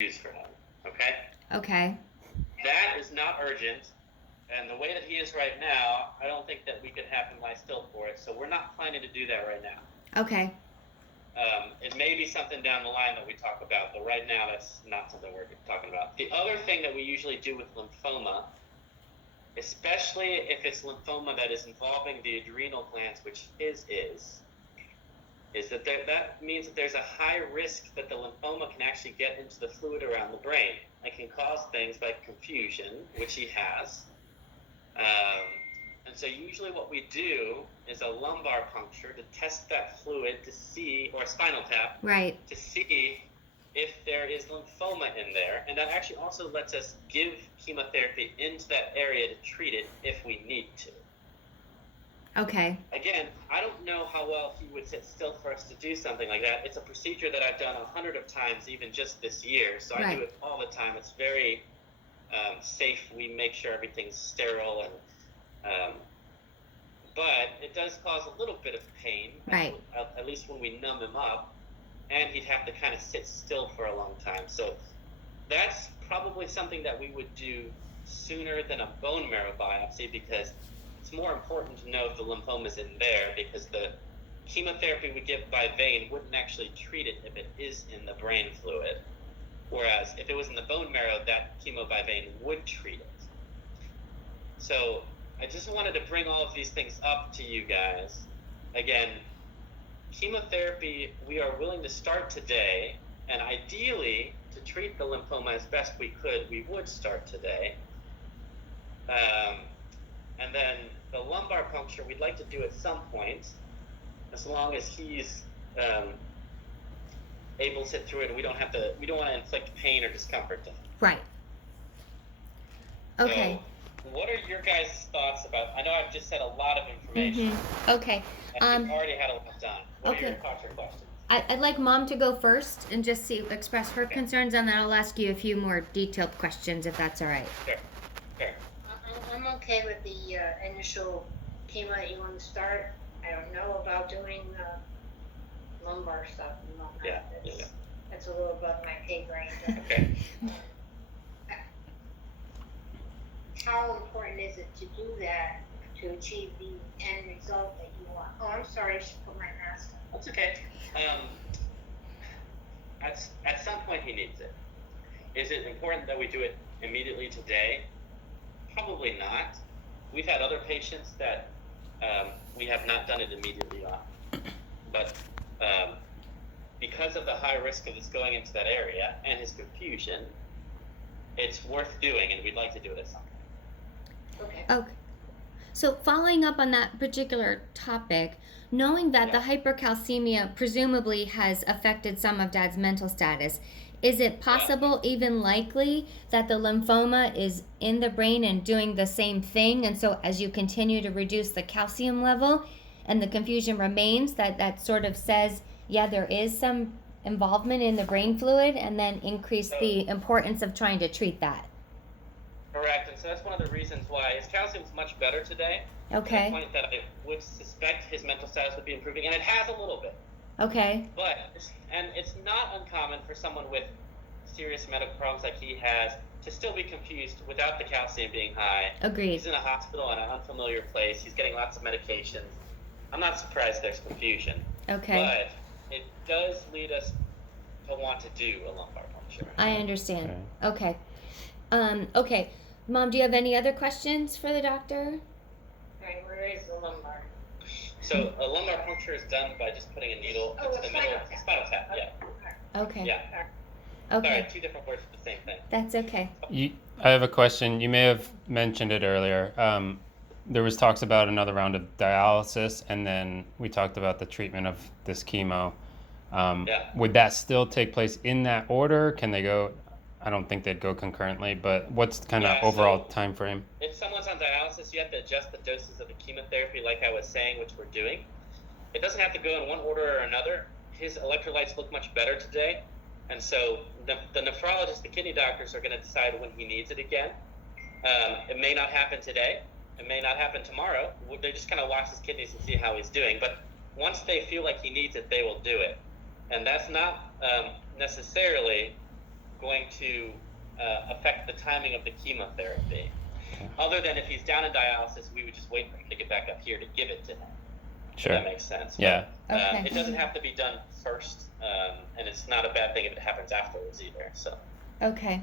use for him. Okay? Okay. That is not urgent, and the way that he is right now, I don't think that we could have him lie still for it, so we're not planning to do that right now. Okay. It may be something down the line that we talk about, but right now that's not something we're talking about. The other thing that we usually do with lymphoma, especially if it's lymphoma that is involving the adrenal glands, which his is that that means that there's a high risk that the lymphoma can actually get into the fluid around the brain. It can cause things like confusion, which he has. And so usually what we do is a lumbar puncture to test that fluid to see, or a spinal tap, Right. to see if there is lymphoma in there. And that actually also lets us give chemotherapy into that area to treat it if we need to. Okay. Again, I don't know how well he would sit still for us to do something like that. It's a procedure that I've done 100 of times, even just this year. So I do it all the time. It's very safe. We make sure everything's sterile, and but it does cause a little bit of pain, right? At least when we numb him up, and he'd have to kind of sit still for a long time. So that's probably something that we would do sooner than a bone marrow biopsy, because it's more important to know if the lymphoma is in there, because the chemotherapy we give by vein wouldn't actually treat it if it is in the brain fluid. Whereas if it was in the bone marrow, that chemo by vein would treat it. So I just wanted to bring all of these things up to you guys. Again, chemotherapy, we are willing to start today, and ideally, to treat the lymphoma as best we could, we would start today. And then the lumbar puncture, we'd like to do at some point, as long as he's able to sit through it, and we don't want to inflict pain or discomfort to him. Right. Okay. So, what are your guys' thoughts about? I know I've just said a lot of information. Mm-hmm. Okay. And we've already had a lot done. What are your thoughts or questions? I'd like Mom to go first and just express her concerns, and then I'll ask you a few more detailed questions if that's all right. Sure. I'm okay with the initial chemo that you want to start. I don't know about doing lumbar stuff and whatnot. Yeah. That's a little above my pay grade. Okay. How important is it to do that to achieve the end result that you want? Oh, I'm sorry, I should put my mask on. That's okay. At some point he needs it. Is it important that we do it immediately today? Probably not. We've had other patients that we have not done it immediately on. But because of the high risk of this going into that area and his confusion, it's worth doing, and we'd like to do it at some point. Okay. So following up on that particular topic, knowing that the hypercalcemia presumably has affected some of Dad's mental status, is it possible, even likely, that the lymphoma is in the brain and doing the same thing? And so as you continue to reduce the calcium level and the confusion remains, that sort of says, yeah, there is some involvement in the brain fluid, and then increase the importance of trying to treat that? Correct, and so that's one of the reasons why his calcium is much better today. Okay. To the point that I would suspect his mental status would be improving, and it has a little bit. Okay. But it's not uncommon for someone with serious medical problems like he has to still be confused without the calcium being high. Agreed. He's in a hospital in an unfamiliar place. He's getting lots of medications. I'm not surprised there's confusion. Okay. But it does lead us to want to do a lumbar puncture. I understand. Okay. Okay. Mom, do you have any other questions for the doctor? Right, where is the lumbar? So a lumbar puncture is done by just putting a needle into the middle. Spinal tap, yeah. Okay. Yeah. Okay. Sorry, two different words for the same thing. That's okay. I have a question. You may have mentioned it earlier. There was talks about another round of dialysis, and then we talked about the treatment of this chemo. Would that still take place in that order? Can they go? I don't think they'd go concurrently, but what's kind of overall time frame? If someone's on dialysis, you have to adjust the doses of the chemotherapy, like I was saying, which we're doing. It doesn't have to go in one order or another. His electrolytes look much better today, and so the nephrologist, the kidney doctors, are going to decide when he needs it again. It may not happen today. It may not happen tomorrow. They just kind of watch his kidneys and see how he's doing. But once they feel like he needs it, they will do it. And that's not necessarily going to affect the timing of the chemotherapy. Other than if he's down in dialysis, we would just wait for him to get back up here to give it to him. Sure. If that makes sense. Yeah. Okay. It doesn't have to be done first, and it's not a bad thing if it happens afterwards either. So. Okay.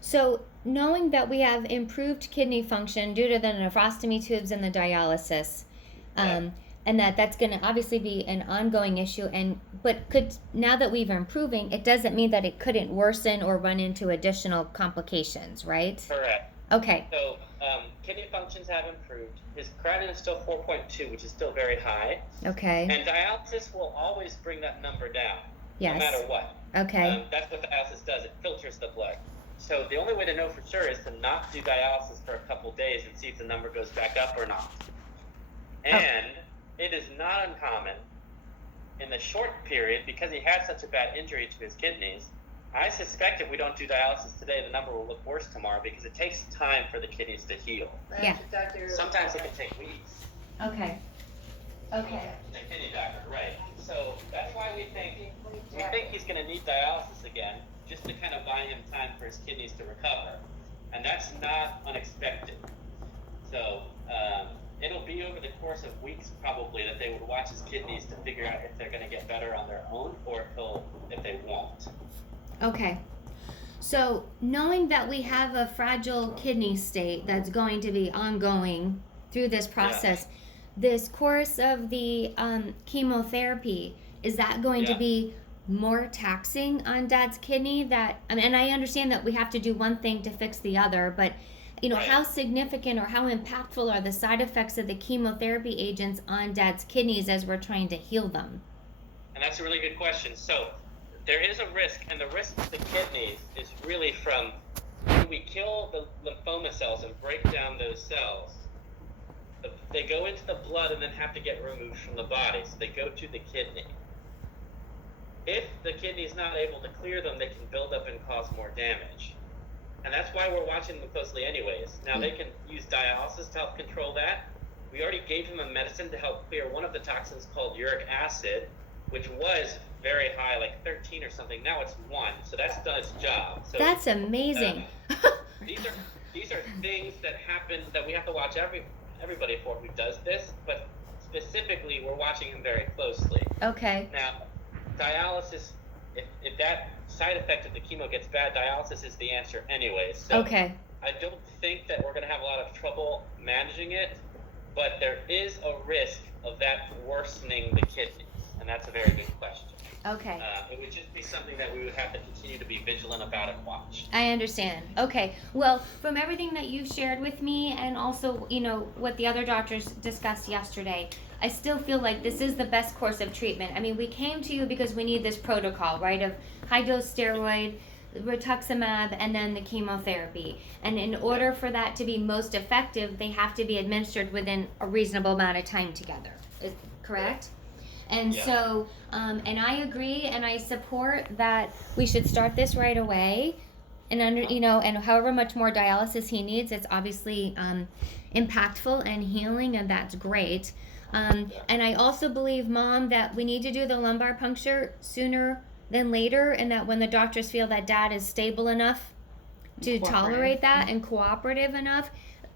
So knowing that we have improved kidney function due to the nephrostomy tubes and the dialysis, and that's going to obviously be an ongoing issue, but now that we've improving, it doesn't mean that it couldn't worsen or run into additional complications, right? Correct. Okay. So kidney functions have improved. His creatinine is still 4.2, which is still very high. Okay. And dialysis will always bring that number down, Yes. no matter what. Okay. That's what dialysis does. It filters the blood. So the only way to know for sure is to not do dialysis for a couple days and see if the number goes back up or not. And it is not uncommon in the short period, because he had such a bad injury to his kidneys, I suspect if we don't do dialysis today, the number will look worse tomorrow because it takes time for the kidneys to heal. Yeah. Sometimes it can take weeks. Okay. Okay. The kidney doctor, right. So that's why we think he's going to need dialysis again, just to kind of buy him time for his kidneys to recover. And that's not unexpected. So it'll be over the course of weeks probably that they would watch his kidneys to figure out if they're going to get better on their own or if they won't. Okay. So knowing that we have a fragile kidney state that's going to be ongoing through this process, this course of the chemotherapy, is that going to be more taxing on Dad's kidney? And I understand that we have to do one thing to fix the other, but how significant or how impactful are the side effects of the chemotherapy agents on Dad's kidneys as we're trying to heal them? And that's a really good question. So there is a risk, and the risk to the kidneys is really from when we kill the lymphoma cells and break down those cells, they go into the blood and then have to get removed from the body. So they go to the kidney. If the kidney is not able to clear them, they can build up and cause more damage. And that's why we're watching them closely anyways. Now they can use dialysis to help control that. We already gave him a medicine to help clear one of the toxins called uric acid, which was very high, like 13 or something. Now it's 1, so that's done its job. So, that's amazing. These are things that happen that we have to watch everybody for who does this, but specifically we're watching him very closely. Okay. Now, dialysis, if that side effect of the chemo gets bad, dialysis is the answer anyway. So okay. I don't think that we're going to have a lot of trouble managing it, but there is a risk of that worsening the kidneys, and that's a very good question. Okay. It would just be something that we would have to continue to be vigilant about and watch. I understand. Okay. Well, from everything that you shared with me and also, what the other doctors discussed yesterday, I still feel like this is the best course of treatment. I mean, we came to you because we need this protocol, right, of high-dose steroid, rituximab, and then the chemotherapy. And in order for that to be most effective, they have to be administered within a reasonable amount of time together. Correct? And so, and I agree, and I support that we should start this right away. And and however much more dialysis he needs, it's obviously impactful and healing, and that's great. And I also believe, Mom, that we need to do the lumbar puncture sooner than later, and that when the doctors feel that Dad is stable enough to tolerate that and cooperative enough,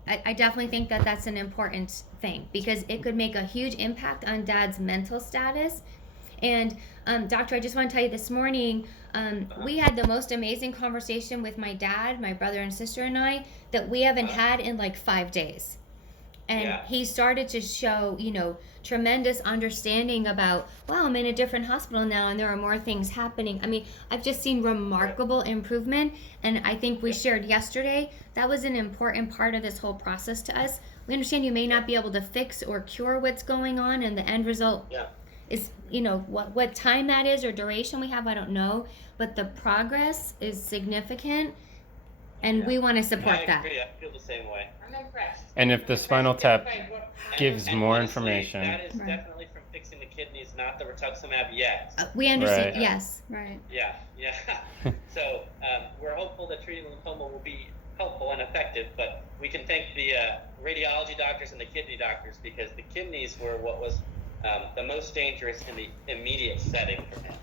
I definitely think that that's an important thing, because it could make a huge impact on Dad's mental status. And Doctor, I just want to tell you, this morning we had the most amazing conversation with my dad, my brother and sister and I that we haven't had in like 5 days. And he started to show, tremendous understanding about, wow, I'm in a different hospital now and there are more things happening. I mean, I've just seen remarkable improvement. And I think we shared yesterday, that was an important part of this whole process to us. We understand you may not be able to fix or cure what's going on, and the end result is, what time that is or duration we have, I don't know. But the progress is significant, and we want to support that. I agree. I feel the same way. I'm impressed. And if the spinal tap gives And more honestly, information. that is definitely from fixing the kidneys, not the rituximab yet. We understand, Right. yes. Right. Yeah. So we're hopeful that treating lymphoma will be helpful and effective, but we can thank the radiology doctors and the kidney doctors, because the kidneys were what was the most dangerous in the immediate setting for him.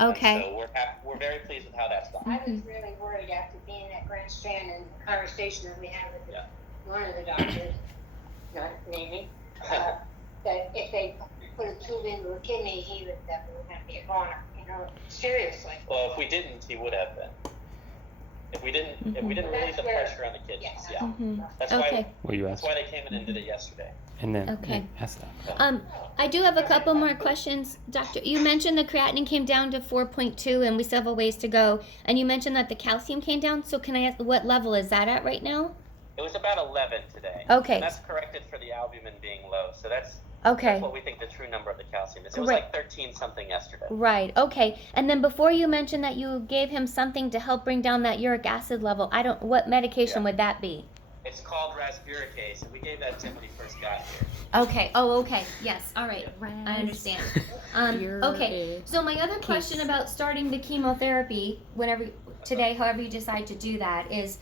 Okay. And so we're very pleased with how that's gone. I was really worried after being at Grand Strand and the conversation that we had with one of the doctors, not naming, that if they put a tube into a kidney, he was definitely going to be a goner. Seriously. Well, if we didn't, he would have been. If we didn't relieve the pressure on the kidneys, That's Okay. that's why they came in and did it yesterday. And then Okay. ask that. I do have a couple more questions, Doctor. You mentioned the creatinine came down to 4.2, and we still have a ways to go. And you mentioned that the calcium came down. So can I ask, what level is that at right now? It was about 11 today. Okay. And that's corrected for the albumin being low. So that's Okay. what we think the true number of the calcium is. It was Right. like 13 something yesterday. Right. Okay. And then before you mentioned that you gave him something to help bring down that uric acid level. What medication would that be? It's called rasburicase, and we gave that to him when he first got here. Okay. Oh, okay. Yes. All right. I understand. Okay. So my other question about starting the chemotherapy today, however you decide to do that, is,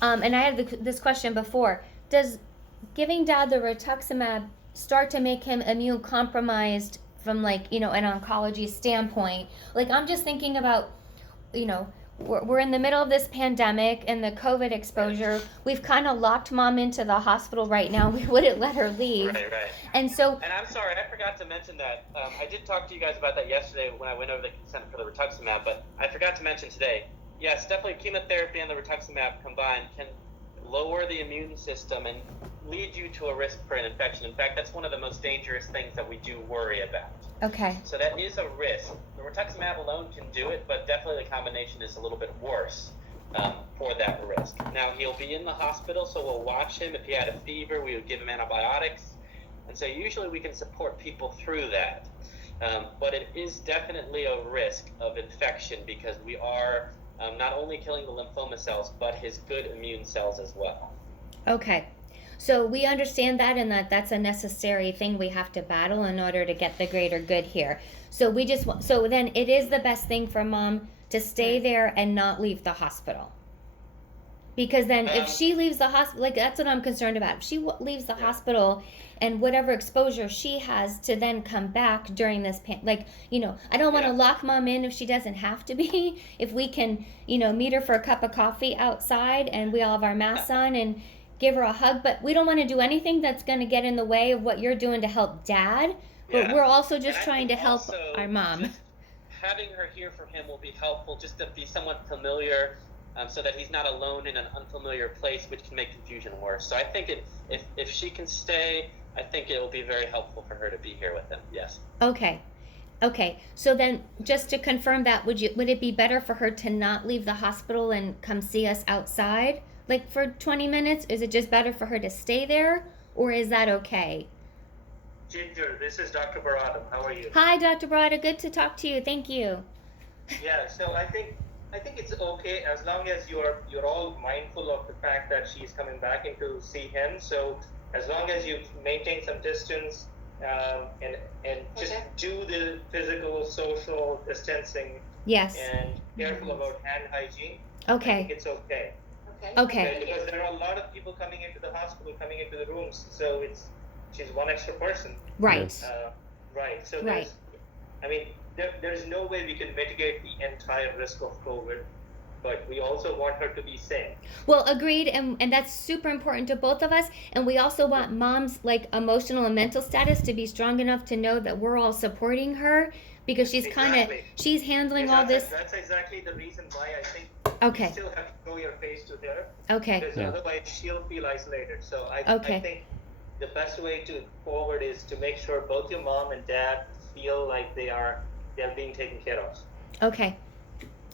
and I had this question before. Does giving Dad the rituximab start to make him immune compromised from an oncology standpoint? Like, I'm just thinking about, we're in the middle of this pandemic and the COVID exposure. We've kind of locked Mom into the hospital right now. We wouldn't let her leave. Right. And so, And I'm sorry, I forgot to mention that. I did talk to you guys about that yesterday when I went over the consent for the rituximab, but I forgot to mention today. Yes, definitely chemotherapy and the rituximab combined can lower the immune system and lead you to a risk for an infection. In fact, that's one of the most dangerous things that we do worry about. okay. So that is a risk. The rituximab alone can do it, but definitely the combination is a little bit worse for that risk. Now, he'll be in the hospital, so we'll watch him. If he had a fever, we would give him antibiotics. And so usually we can support people through that. But it is definitely a risk of infection because we are not only killing the lymphoma cells, but his good immune cells as well. Okay. So we understand that, and that's a necessary thing we have to battle in order to get the greater good here. So so then it is the best thing for Mom to stay there and not leave the hospital. Because then if she leaves the hospital, like, that's what I'm concerned about. If she leaves the hospital and whatever exposure she has to then come back during this I don't want to lock Mom in if she doesn't have to be. If we can, meet her for a cup of coffee outside and we all have our masks on and give her a hug, but we don't want to do anything that's going to get in the way of what you're doing to help Dad. But we're also just trying to help our Mom. Having her here for him will be helpful, just to be somewhat familiar, so that he's not alone in an unfamiliar place, which can make confusion worse. So I think if she can stay, I think it will be very helpful for her to be here with him. Yes. Okay. So then, just to confirm that, would it be better for her to not leave the hospital and come see us outside, like for 20 minutes? Is it just better for her to stay there, or is that okay? Ginger, this is Dr. Baratta. How are you? Hi, Dr. Baratta. Good to talk to you. Thank you. Yeah, so I think it's okay as long as you're all mindful of the fact that she's coming back in to see him. So as long as you maintain some distance and just do the physical, social distancing. Yes. And careful about hand hygiene. Okay. I think it's okay. Okay. Because there are a lot of people coming into the hospital, coming into the rooms, so she's one extra person. Right. Yes. Right. So Right. there's no way we can mitigate the entire risk of COVID, but we also want her to be safe. Well, agreed, and that's super important to both of us. And we also want Mom's emotional and mental status to be strong enough to know that we're all supporting her, because she's she's handling all this. That's exactly the reason why I think Okay. you still have to show your face to her. Okay. Because otherwise she'll feel isolated. So I think the best way to forward is to make sure both your mom and dad feel like they're being taken care of. Okay.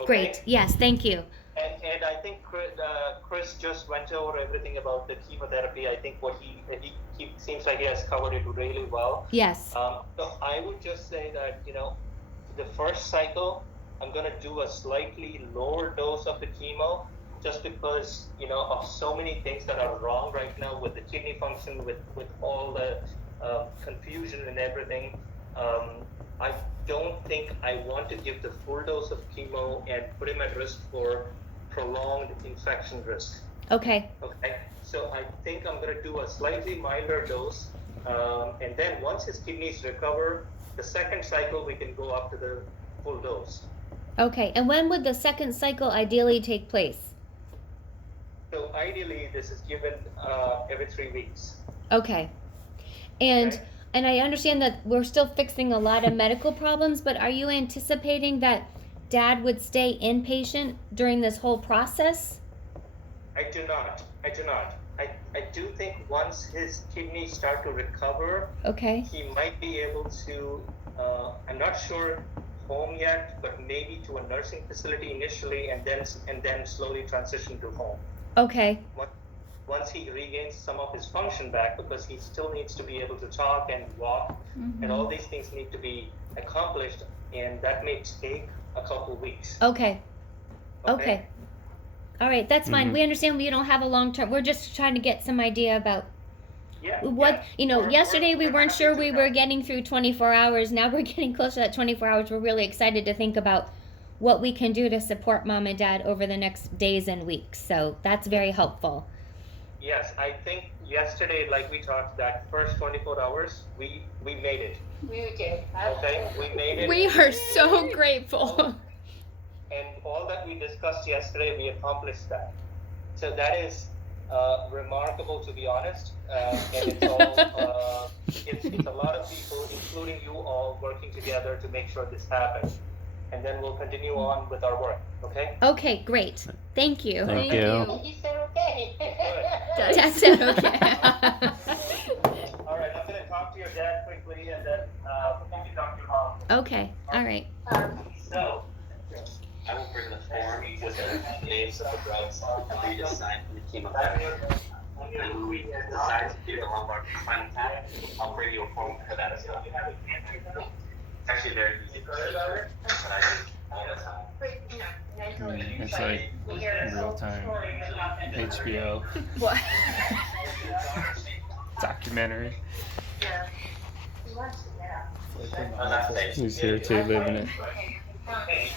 Great. Yes. Thank you. And I think Chris just went over everything about the chemotherapy. I think what he seems like he has covered it really well. Yes. So I would just say that, the first cycle, I'm going to do a slightly lower dose of the chemo just because, of so many things that are wrong right now with the kidney function, with all the confusion and everything. I don't think I want to give the full dose of chemo and put him at risk for prolonged infection risk. Okay. So I think I'm going to do a slightly milder dose, and then once his kidneys recover, the second cycle we can go up to the full dose. Okay, and when would the second cycle ideally take place? So ideally, this is given every 3 weeks. Okay. And Okay. and I understand that we're still fixing a lot of medical problems, but are you anticipating that Dad would stay inpatient during this whole process? I do not. I do think once his kidneys start to recover, Okay. he might be able to, I'm not sure home yet, but maybe to a nursing facility initially and then slowly transition to home. Okay. Once he regains some of his function back, because he still needs to be able to talk and walk, and all these things need to be accomplished, and that may take a couple weeks. Okay. Okay. All right, that's fine. Mhm. We understand we don't have a long term. We're just trying to get some idea about Yeah. what, yesterday we weren't happy sure to we help. were getting through 24 hours. Now we're getting close to that 24 hours. We're really excited to think about what we can do to support Mom and Dad over the next days and weeks. So that's very helpful. Yes, I think yesterday, like we talked, that first 24 hours, we made it. We did. Okay, we made it. We are so grateful. And all that we discussed yesterday, we accomplished that. So that is remarkable, to be honest. And it's all, it's a lot of people, including you all, working together to make sure this happens. And then we'll continue on with our work. Okay? Okay, great. Thank you. Thank you. He said okay. Dad said okay. All right, I'm going to talk to your dad quickly, and then you can talk to your mom. Okay, all right. So, I will bring the form with the names of the drugs and we just sign for the chemotherapy. And when we decide to do the lumbar spinal tap, I'll bring you a form for that as well. It's actually very easy to do, but I think all the time. It's like real time HBO What? documentary. I'm not saying. He's here too, living it. Okay.